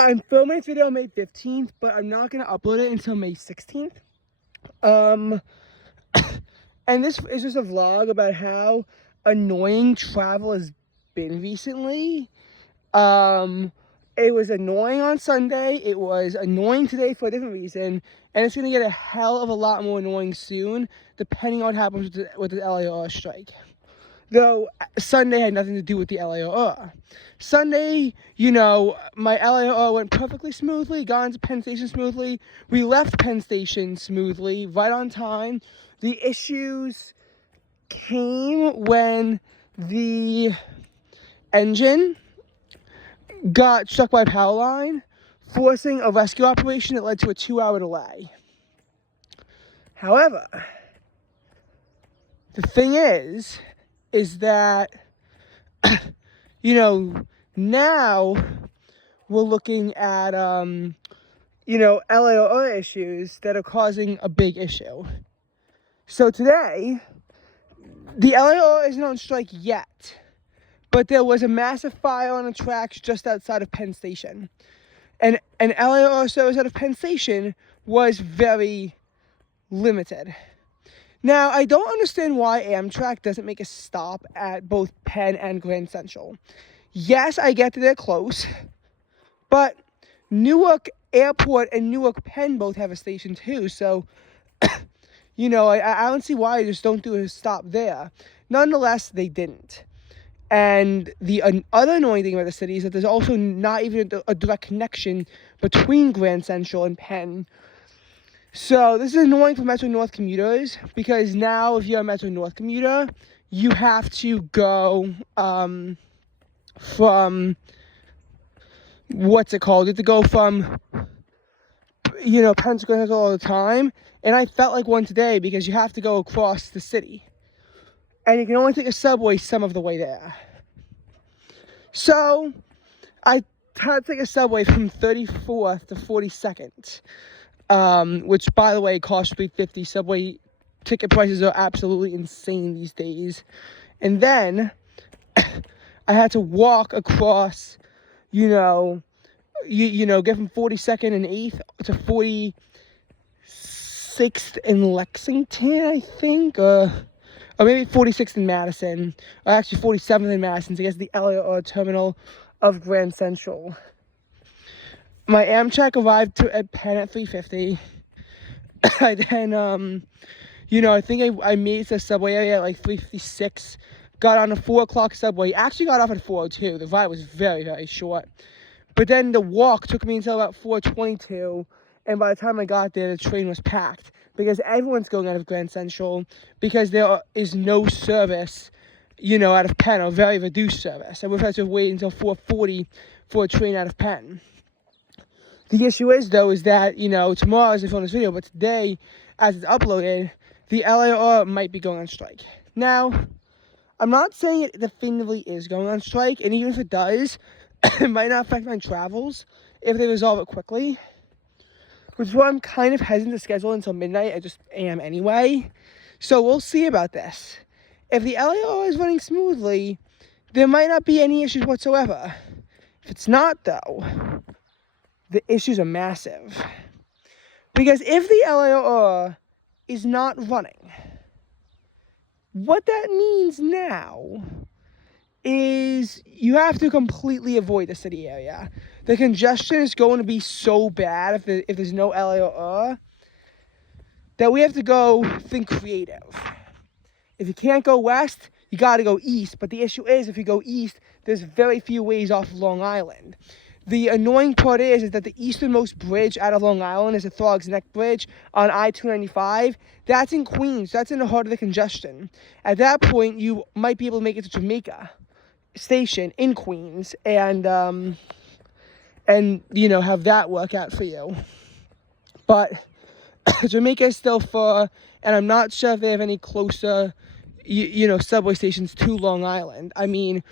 I'm filming this video on May 15th, but I'm not going to upload it until May 16th. And this is just a vlog about how annoying travel has been recently. It was annoying on Sunday. It was annoying today for a different reason. And it's going to get a hell of a lot more annoying soon, depending on what happens with the LAR strike. Though Sunday had nothing to do with the LAR. Sunday, you know, my LAR went perfectly smoothly, got into Penn Station smoothly. We left Penn Station smoothly, right on time. The issues came when the engine got struck by a power line, forcing a rescue operation that led to a 2-hour delay. However, the thing is that, you know, now we're looking at, you know, LAR issues that are causing a big issue. So today, the LAR isn't on strike yet, but there was a massive fire on the tracks just outside of Penn Station. And LAR service out of Penn Station was very limited. Now, I don't understand why Amtrak doesn't make a stop at both Penn and Grand Central. Yes, I get that they're close, but Newark Airport and Newark Penn both have a station too, so, you know, I don't see why they just don't do a stop there. Nonetheless, they didn't. And the other annoying thing about the city is that there's also not even a direct connection between Grand Central and Penn. So this is annoying for Metro North commuters, because now if you're a Metro North commuter, you have to go from, what's it called? You have to go from, you know, Penn to Grand Central all the time. And I felt like one today because you have to go across the city. And you can only take a subway some of the way there. So I had to take a subway from 34th to 42nd. Which, by the way, costs $3.50. Subway ticket prices are absolutely insane these days. And then I had to walk across, you know, get from 42nd and 8th to 46th in Lexington, I think, or maybe 46th in Madison, or actually 47th in Madison to get to the LAR terminal of Grand Central. My Amtrak arrived at Penn at 3:50. I then, you know, I think I made it to the subway area at like 3:56. Got on a 4 o'clock subway. Actually got off at 4:02. The ride was very, very short. But then the walk took me until about 4:22. And by the time I got there, the train was packed. Because everyone's going out of Grand Central. Because there is no service, you know, out of Penn. Or very reduced service. And we've had to wait until 4:40 for a train out of Penn. The issue is, though, is that, you know, tomorrow as I film this video, but today, as it's uploaded, the LAR might be going on strike. Now, I'm not saying it definitively is going on strike, and even if it does, it might not affect my travels if they resolve it quickly, which is why I'm kind of hesitant to schedule until midnight. I just am anyway. So we'll see about this. If the LAR is running smoothly, there might not be any issues whatsoever. If it's not, though, the issues are massive. Because if the LAR is not running, what that means now is you have to completely avoid the city area. The congestion is going to be so bad if there's no LAR that we have to go think creative. If you can't go west, you got to go east. But the issue is, if you go east, there's very few ways off of Long Island. The annoying part is that the easternmost bridge out of Long Island is the Throgs Neck Bridge on I-295. That's in Queens. That's in the heart of the congestion. At that point, you might be able to make it to Jamaica Station in Queens and you know, have that work out for you. But Jamaica is still far, and I'm not sure if they have any closer, you know, subway stations to Long Island. I mean,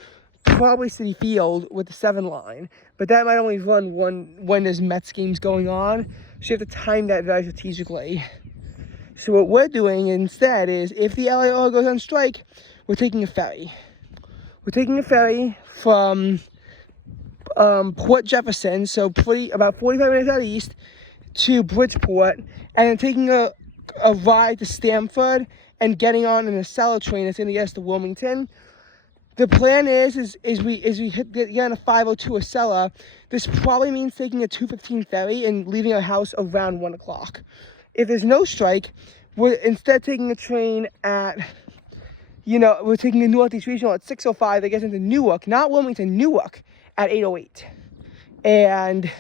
probably City Field with the 7 line, but that might only run when there's Mets games going on, so you have to time that very strategically. So what we're doing instead is, if the LAR goes on strike, we're taking a ferry. We're taking a ferry from Port Jefferson, so about 45 minutes out east, to Bridgeport, and then taking a ride to Stamford and getting on an Acela train that's going to get us to Wilmington. The plan is we get on a 502 Acela. This probably means taking a 2:15 ferry and leaving our house around 1 o'clock. If there's no strike, we're instead taking a train at, we're taking a Northeast Regional at 6:05 that gets into Newark, not Wilmington, Newark, at 8:08. And,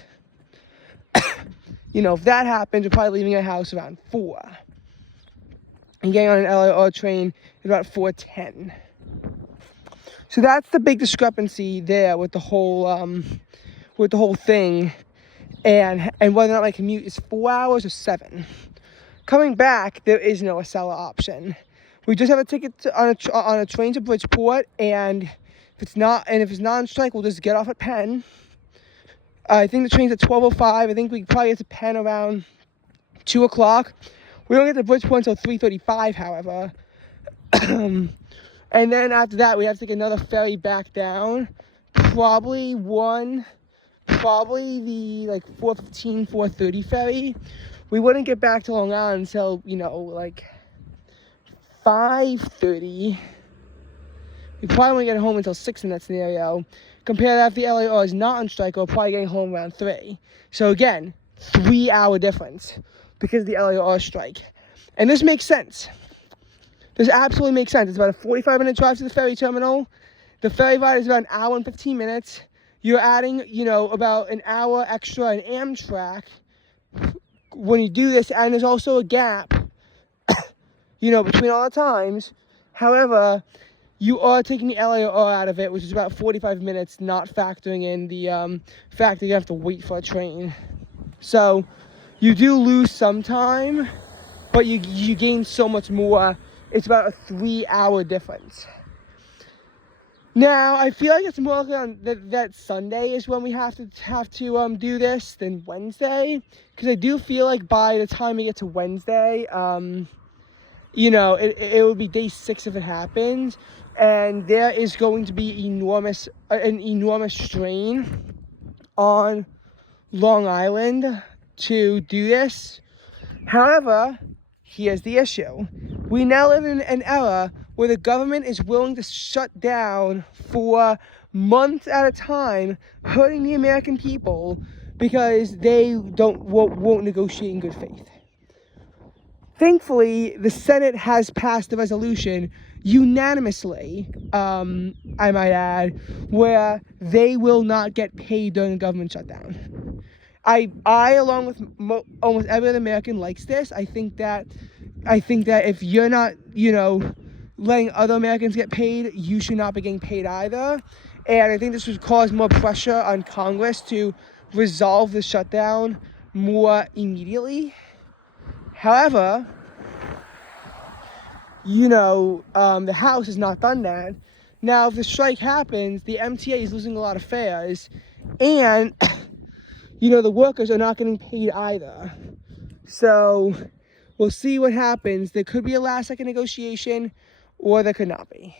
if that happens, we're probably leaving our house around 4. And getting on an LIR train is about 4:10. So that's the big discrepancy there with the whole thing, and whether or not my commute is 4 hours or 7. Coming back, there is no Acela option. We just have a ticket on a train to Bridgeport, and if it's not on strike, we'll just get off at Penn. I think the train's at 12:05. I think we probably get to Penn around 2 o'clock. We don't get to Bridgeport until 3:35, however. And then after that, we have to take another ferry back down. Probably the 4:15, 4:30 ferry. We wouldn't get back to Long Island until, 5:30. We probably won't get home until 6 in that scenario. Compare that if the LAR is not on strike, we're probably getting home around 3. So again, 3-hour difference because of the LAR strike. And this makes sense. This absolutely makes sense. It's about a 45-minute drive to the ferry terminal. The ferry ride is about an hour and 15 minutes. You're adding, about an hour extra in Amtrak when you do this, and there's also a gap, between all the times. However, you are taking the LAR out of it, which is about 45 minutes, not factoring in the fact that you have to wait for a train. So you do lose some time, but you gain so much more. It's about a 3-hour difference. Now, I feel like it's more likely on that Sunday is when we have to do this than Wednesday, because I do feel like by the time we get to Wednesday, it would be day 6 if it happens, and there is going to be an enormous strain on Long Island to do this. However, here's the issue. We now live in an era where the government is willing to shut down for months at a time, hurting the American people because they won't negotiate in good faith. Thankfully, the Senate has passed a resolution unanimously, I might add, where they will not get paid during a government shutdown. I along with almost every other American, likes this. I think that if you're not, letting other Americans get paid, you should not be getting paid either. And I think this would cause more pressure on Congress to resolve the shutdown more immediately. However, the House has not done that. Now, if the strike happens, the MTA is losing a lot of fares, and, the workers are not getting paid either. So we'll see what happens. There could be a last-second negotiation, or there could not be.